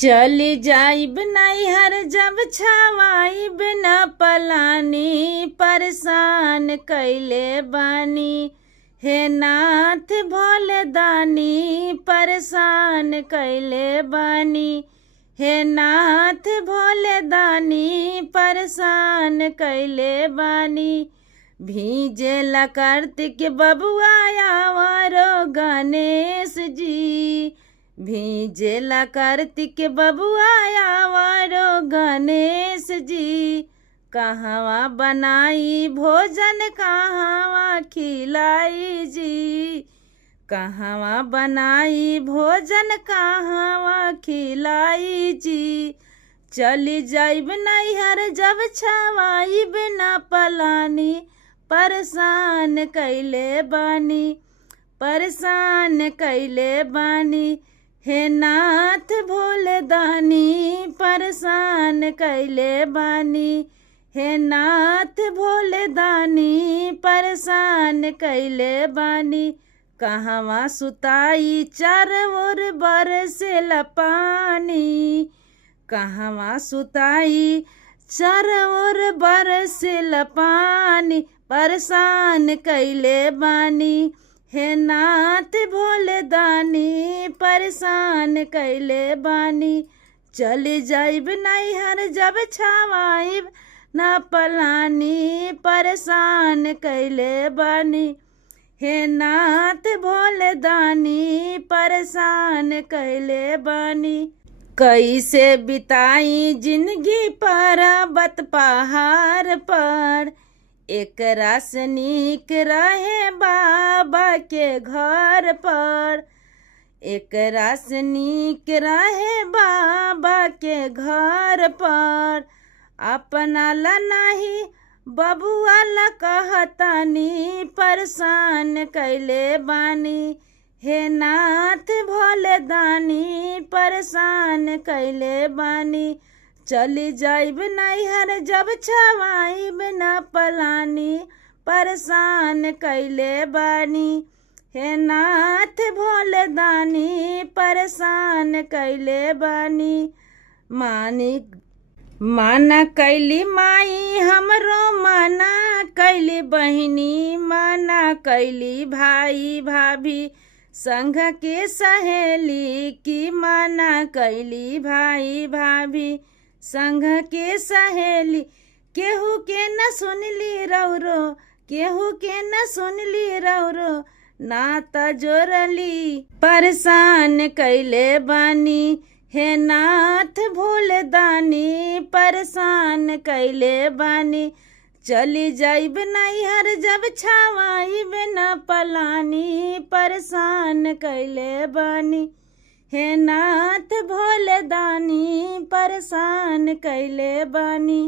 चली जाइब नैहर जब छवाइब न पलानी, परेशान कैले बानी हे नाथ भोले दानी, परेशान कैले बानी हे नाथ भोले दानी, परेशान कैले बानी। भीजेला कार्तिक बबुआ आवारो गणेश जी, भीजेला कार्तिक बबुआ आवारो गणेश जी। कहवा बनाई भोजन कहवा खिलाई जी, कहवा बनाई भोजन कहवा खिलाई जी। चली जाइब नैहर जब छवाइब न पलानी, परेशान कैले बानी, परेशान कैले बानी हे नाथ भोले दानी, परेशान कैले बानी हे नाथ भोले दानी, परेशान कैले बानी। कहवा सुताई चारों ओर बरसेला पानी, कहवा सुताई चारों ओर बरसेला पानी, परेशान कैले बानी हे नाथ भोले दानी, परेशान कैले बानी। चली जाइब नैहर जब छवाइब न पलानी, परेशान कैले बानी हे नाथ भोले दानी, परेशान कैले बानी। कैसे बिताई जिंदगी पर्वत पहाड़ पर, एकरा से नीक रहे बाबा के घर पर, एकरा से नीक रहे बाबा के घर पर। अपना ला नहीं बबुआ ला कहतानी, परेशान कैले बानी हे नाथ भोले दानी, परेशान कैले बानी। चली जाइब नैहर जब छवाइब न पलानी, परेशान कैले बानी हे नाथ भोले दानी, परेशान कैले बानी। माना कैली माई हमरो माना कैली बहिनी, माना कैली भाई भाभी संग के सहेली की, माना कैली भाई भाभी संग के सहेली। केहू के न सुनली रौरो, केहू के न सुनली रौरो, नाता जोड़ली परेशान कैले बानी हे नाथ भोले दानी, परेशान कैले बानी। चली जाइब नैहर जब छवाइब न पलानी, परेशान कैले बानी हे नाथ भोले दानी, परेशान कैले बानी।